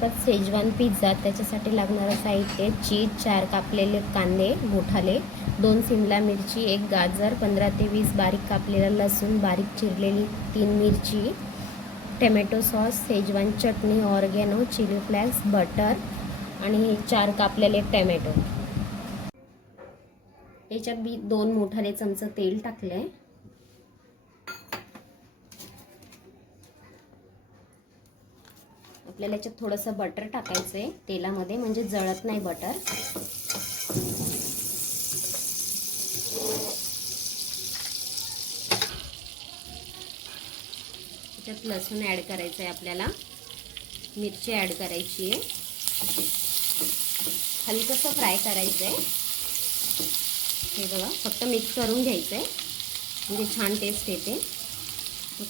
तर Schezwan pizza त्याच्यासाठी लागणारं साहित्य: चीज, 4 कापलेले कांदे मोठाले, 2 शिमला मिरची, 1 गाजर, 15 ते 20 बारीक कापलेला लसूण, बारीक चिरलेली 3 मिरची, टोमॅटो सॉस, शेजवान चटणी, ऑरेगॅनो, चिली फ्लेक्स, बटर आणि 4 कापलेले टोमॅटो. याच्यात मी 2 मोठाले चमचे तेल टाकले. आपल्याला याच्यात थोडंसं बटर टाकायचं आहे तेलामध्ये, म्हणजे जळत नाही बटर. याच्यात लसूण ॲड करायचं आहे आपल्याला, मिरची ॲड करायची आहे, हलकंसं फ्राय करायचं आहे. हे बघा, फक्त मिक्स करून घ्यायचं आहे म्हणजे छान टेस्ट येते.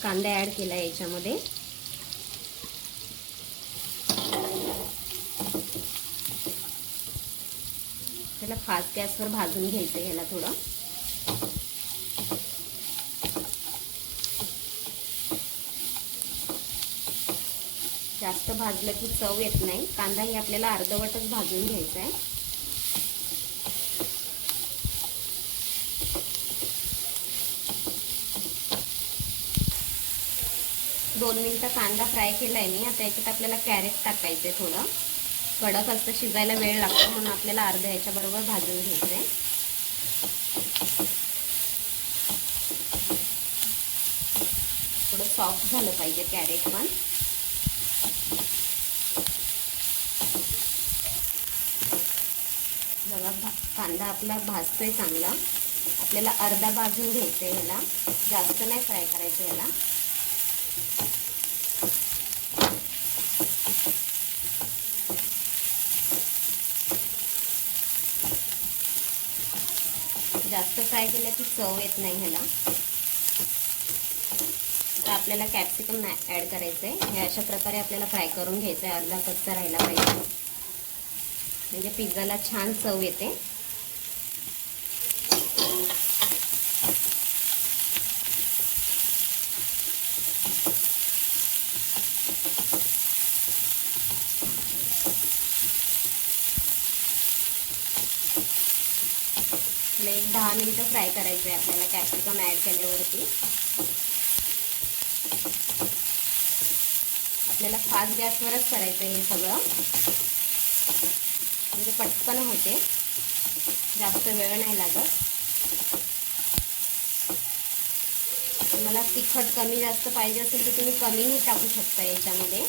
कांदा ॲड केला आहे याच्यामध्ये. त्याला फास्ट गॅसवर भाजून घ्यायचं आहे ह्याला थोडं. जास्त भाजलं की चव येत नाही. कांदा ही आपल्याला अर्धवटच भाजून घ्यायचा आहे. दोन मिनिटं कांदा फ्राय केलाय मी. आता याच्यात आपल्याला कॅरेट टाकायचं आहे. थोडं कडक असतं, शिजायला वेळ लागतो, म्हणून आपल्याला अर्ध्या याच्या बरोबर भाजून घ्यायचं आहे. थोडं सॉफ्ट झालं पाहिजे कॅरेट पण. बघा, कांदा आपला भाजतोय चांगला. आपल्याला अर्धा भाजून घ्यायचं आहे ह्याला, जास्त नाही फ्राय करायचं ह्याला. जास्त फ्राय केलं की चव येत नाही ह्याला. तर आपल्याला कॅप्सिकम ॲड करायचं आहे. हे अशा प्रकारे आपल्याला फ्राय करून घ्यायचं आहे. अर्धा कच्चा राहिला पाहिजे, म्हणजे पिझ्झाला छान चव येते. एक 10 मिनिटं फ्राय करायचं आहे आपल्याला कॅप्सिकम ॲड केल्यावरती. आपल्याला फास्ट गॅसवरच करायचं आहे हे सगळं, म्हणजे पटकन होते, जास्त वेळ नाही लागत. तुम्हाला तिखट कमी जास्त पाहिजे असेल तर तुम्ही कमीही टाकू शकता याच्यामध्ये.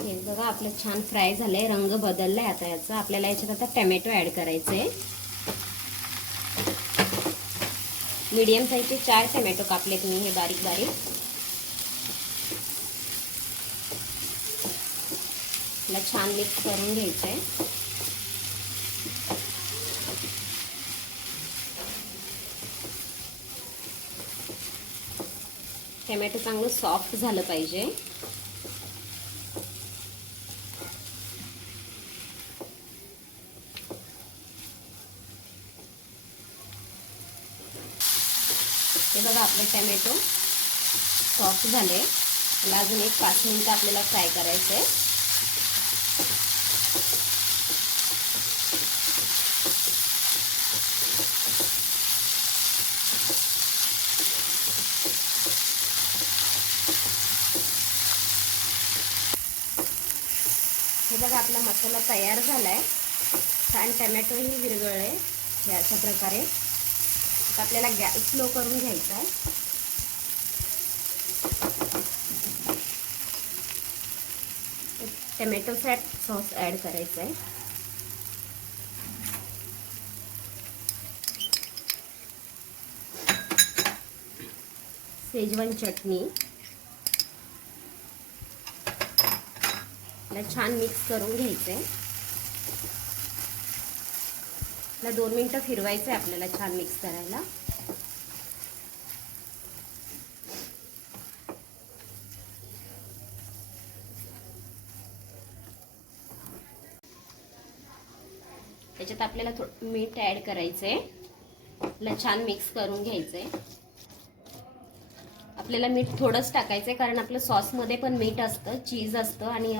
हे बघा, आपलं छान फ्राय झालंय, रंग बदललाय आता याचा. आपल्याला याच्यात आता टोमॅटो ॲड करायचे आहे. मीडियम साईजचे 4 टोमॅटो कापलेत मी, हे बारीक बारीक. याला छान मिक्स करून घ्यायचं आहे. टोमॅटो चांगलं सॉफ्ट झालं पाहिजे. हे बघा, आपले टोमॅटो सॉफ्ट झाले. त्याला अजून एक 5 मिनिटं आपल्याला फ्राय करायचं आहे. हे बघा, आपला मसाला तयार झालाय. छान टोमॅटोही विरघळले हे अशा प्रकारे. आपल्याला गॅस स्लो करून घ्यायचा आहे. टोमॅटो सॉस ॲड करायचा आहे. शेजवान चटणी छान मिक्स करून घ्यायचं आहे. 2 मिनिटं फिरवायचं आहे आपल्याला छान मिक्स करायला. त्याच्यात आपल्याला थोडं मीठ ॲड करायचं आहे. छान मिक्स करून घ्यायचं आहे. आपल्याला मीठ थोडंच टाकायचं आहे, कारण आपलं सॉसमध्ये पण मीठ असतं, चीज असतं आणि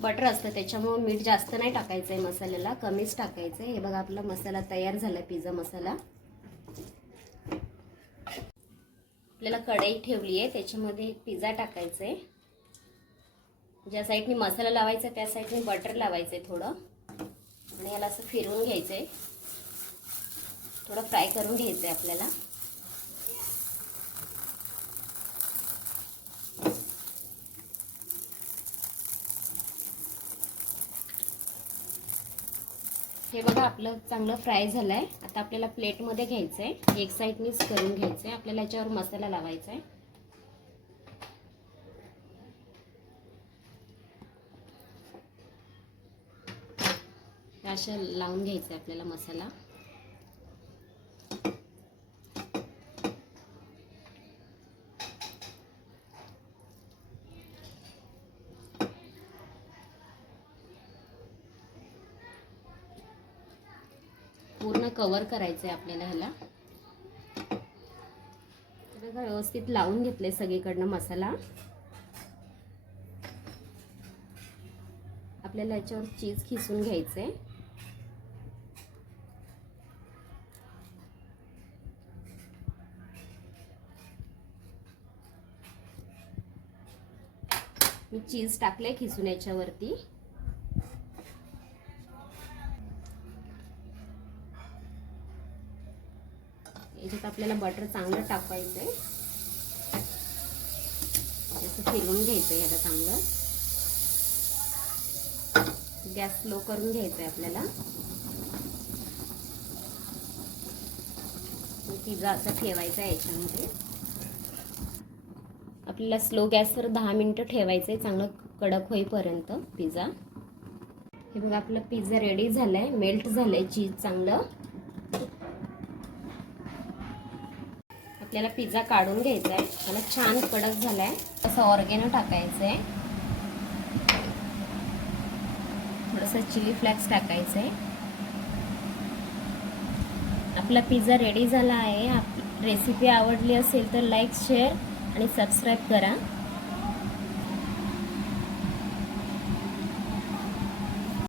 बटर असतं, त्याच्यामुळे मीठ जास्त नाही टाकायचं आहे मसाल्याला, कमीच टाकायचं आहे. हे बघा आपला मसाला तयार झाला, पिझ्झा मसाला. आपल्याला कढई ठेवली आहे, त्याच्यामध्ये पिझ्झा टाकायचा आहे. ज्या साईडनी मसाला लावायचा त्या साईडनी बटर लावायचं आहे थोडं, आणि याला असं फिरवून घ्यायचं आहे, थोडं फ्राय करून घ्यायचं आहे आपल्याला. हे बघा आपलं चांगलं फ्राय झालं आहे. आता आपल्याला प्लेटमध्ये घ्यायचं आहे, एक साईडनीच करून घ्यायचं आहे. आपल्याला याच्यावर मसाला लावायचा आहे. अशा लावून घ्यायचं आहे आपल्याला मसाला. पूर्ण कव्हर करायचं आहे आपल्याला ह्याला. बघा व्यवस्थित लावून घेतले सगळीकडनं मसाला. आपल्याला याच्यावर चीज खिसून घ्यायचं आहे. मी चीज टाकले खिसून याच्यावरती. याच्यात आपल्याला बटर चांगलं टाकायचं आहे, असं फिरवून घ्यायचं आहे याला चांगलं. गॅस स्लो करून घ्यायचं आहे आपल्याला. पिझ्झा असा ठेवायचा आहे याच्यामध्ये. आपल्याला स्लो गॅसवर 10 मिनिटं ठेवायचं आहे, चांगलं कडक होईपर्यंत पिझ्झा. हे बघा आपला पिझ्झा रेडी झालाय, मेल्ट झालंय चीज चांगलं. आपल्याला पिझ्झा काढून घ्यायचा आहे, मला छान कडक झालाय. असं ऑर्गेनो टाकायचं आहे, थोडंसं चिली फ्लेक्स टाकायचं आहे. आपला पिझ्झा रेडी झाला आहे. रेसिपी आवडली असेल तर लाईक, शेअर आणि सबस्क्राईब करा.